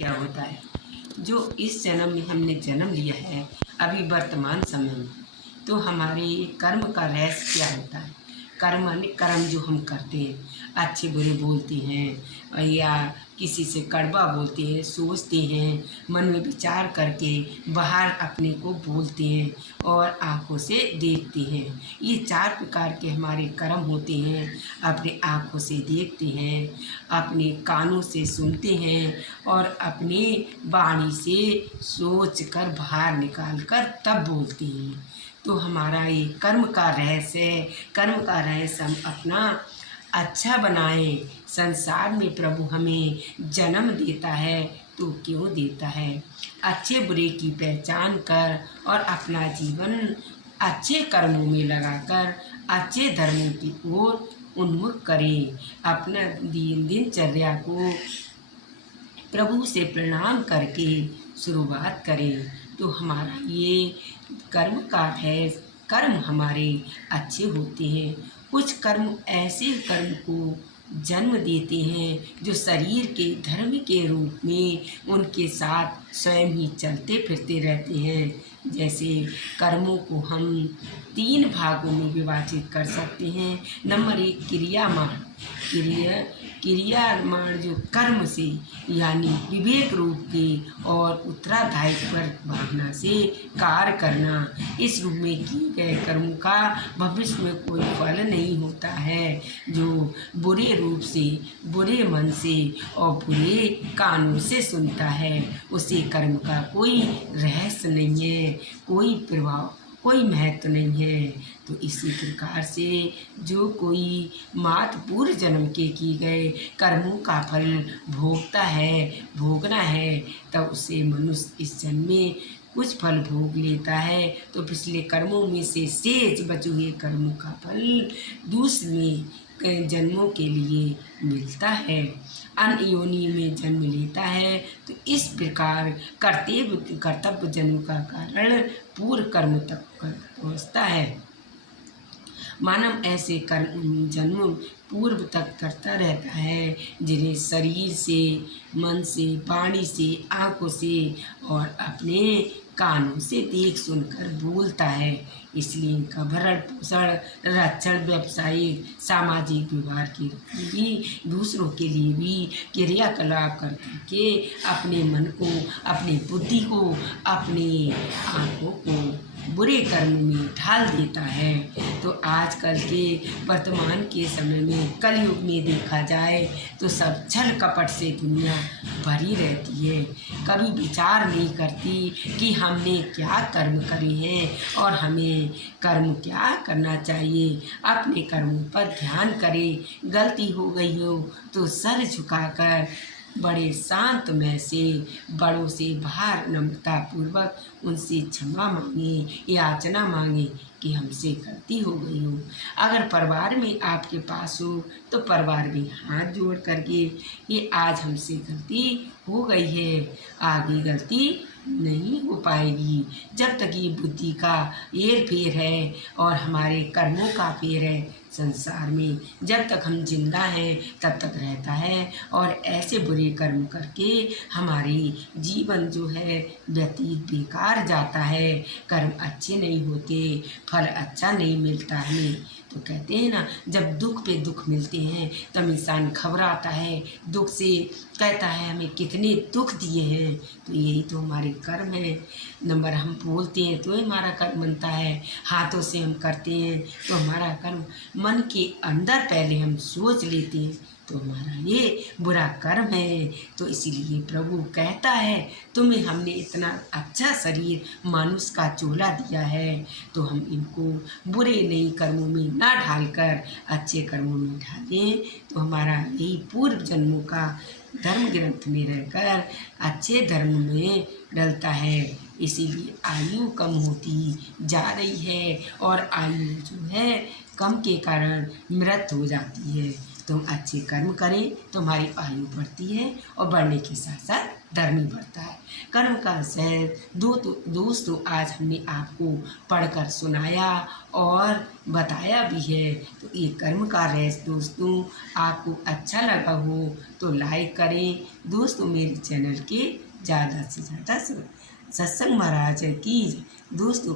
क्या होता है, जो इस जन्म में हमने जन्म लिया है अभी वर्तमान समय में, तो हमारे कर्म का रहस्य क्या होता है। कर्म जो हम करते हैं, अच्छे बुरे बोलते हैं या किसी से कड़वा बोलते हैं, सोचते हैं, मन में विचार करके बाहर अपने को बोलते हैं और आँखों से देखते हैं। ये 4 प्रकार के हमारे कर्म होते हैं। अपने आँखों से देखते हैं, अपने कानों से सुनते हैं और अपने वाणी से सोच कर बाहर निकाल कर तब बोलते हैं। तो हमारा ये कर्म का रहस्य है। कर्म का रहस्य हम अपना अच्छा बनाएं। संसार में प्रभु हमें जन्म देता है तो क्यों देता है, अच्छे बुरे की पहचान कर और अपना जीवन अच्छे कर्मों में लगाकर अच्छे धर्मों की ओर उन्मुख करें। अपना दिनचर्या को प्रभु से प्रणाम करके शुरुआत करें। तो हमारा ये कर्म का है, कर्म हमारे अच्छे होते हैं। कुछ कर्म ऐसे कर्म को जन्म देते हैं जो शरीर के धर्म के रूप में उनके साथ स्वयं ही चलते फिरते रहते हैं। जैसे कर्मों को हम 3 भागों में विभाजित कर सकते हैं। नंबर 1 क्रियामान जो कर्म से यानी विवेक रूप के और उत्तरादायित्व भावना से कार्य करना। इस रूप में किए गए कर्मों का भविष्य में कोई फल नहीं होता है। जो बुरे रूप से, बुरे मन से और बुरे कानों से सुनता है, उसे कर्म का कोई रहस्य नहीं है, कोई प्रभाव, कोई महत्व नहीं है। तो इसी प्रकार से जो कोई मात पूर्व जन्म के किए गए कर्मों का फल भोगता है, भोगना है, तब उसे मनुष्य इस जन्म में कुछ फल भोग लेता है। तो पिछले कर्मों में से शेष बचे हुए कर्मों का फल दूसरे जन्मों के लिए मिलता है, अन्य योनि में जन्म लेता है। तो इस प्रकार कर्तव्य जन्म का कारण पूर्व कर्म तक पहुँचता है। मानव ऐसे कर्म जन्म पूर्व तक करता रहता है जिन्हें शरीर से, मन से, वाणी से, आँखों से और अपने कानों से देख सुनकर बोलता है। इसलिए इनका भरण पोषण, रक्षण, व्यावसायिक, सामाजिक व्यवहार के भी, दूसरों के लिए भी क्रियाकलाप करके अपने मन को, अपनी बुद्धि को, अपनी आँखों को बुरे कर्म में ढाल देता है। तो आजकल के वर्तमान के समय में कलयुग में देखा जाए तो सब छल कपट से दुनिया भरी रहती है। कभी विचार नहीं करती कि हमने क्या कर्म करे हैं और हमें कर्म क्या करना चाहिए। अपने कर्मों पर ध्यान करें। गलती हो गई हो तो सर झुकाकर बड़े शांतमय से बड़ों से बाहर नम्रता पूर्वक उनसे क्षमा मांगे, याचना मांगे कि हमसे गलती हो गई हो। अगर परिवार में आपके पास हो तो परिवार में हाथ जोड़ करके ये आज हमसे गलती हो गई है, आगे गलती नहीं हो पाएगी। जब तक ये बुद्धि का हेर फेर है और हमारे कर्मों का फेर है संसार में, जब तक हम जिंदा हैं तब तक रहता है। और ऐसे बुरे कर्म करके हमारी जीवन जो है व्यतीत बेकार जाता है। कर्म अच्छे नहीं होते, फल अच्छा नहीं मिलता हमें। तो कहते हैं ना, जब दुख पे दुख मिलते हैं तब इंसान घबराता है, दुख से कहता है हमें कितने दुख दिए हैं। तो यही तो हमारे कर्म है। नंबर हम बोलते हैं तो हमारा कर्म बनता है, हाथों से हम करते हैं तो हमारा कर्म, मन के अंदर पहले हम सोच लेते हैं तो हमारा ये बुरा कर्म है। तो इसीलिए प्रभु कहता है तुम्हें हमने इतना अच्छा शरीर मानुष का चोला दिया है, तो हम इनको बुरे नई कर्मों में ना ढालकर अच्छे कर्मों में ढालें। तो हमारा यही पूर्व जन्मों का धर्म ग्रंथ में रहकर अच्छे धर्म में डलता है। इसीलिए आयु कम होती जा रही है और आयु जो है कम के कारण मृत्यु हो जाती है। तुम अच्छे कर्म करें तो हमारी आयु बढ़ती है और बढ़ने के साथ साथ धर्मी बढ़ता है। कर्म का सहज दोस्तों आज हमने आपको पढ़कर सुनाया और बताया भी है। तो ये कर्म का रहस्य दोस्तों आपको अच्छा लगा हो तो लाइक करें। दोस्तों मेरे चैनल के ज़्यादा से ज़्यादा सत्संग महाराज की दोस्तों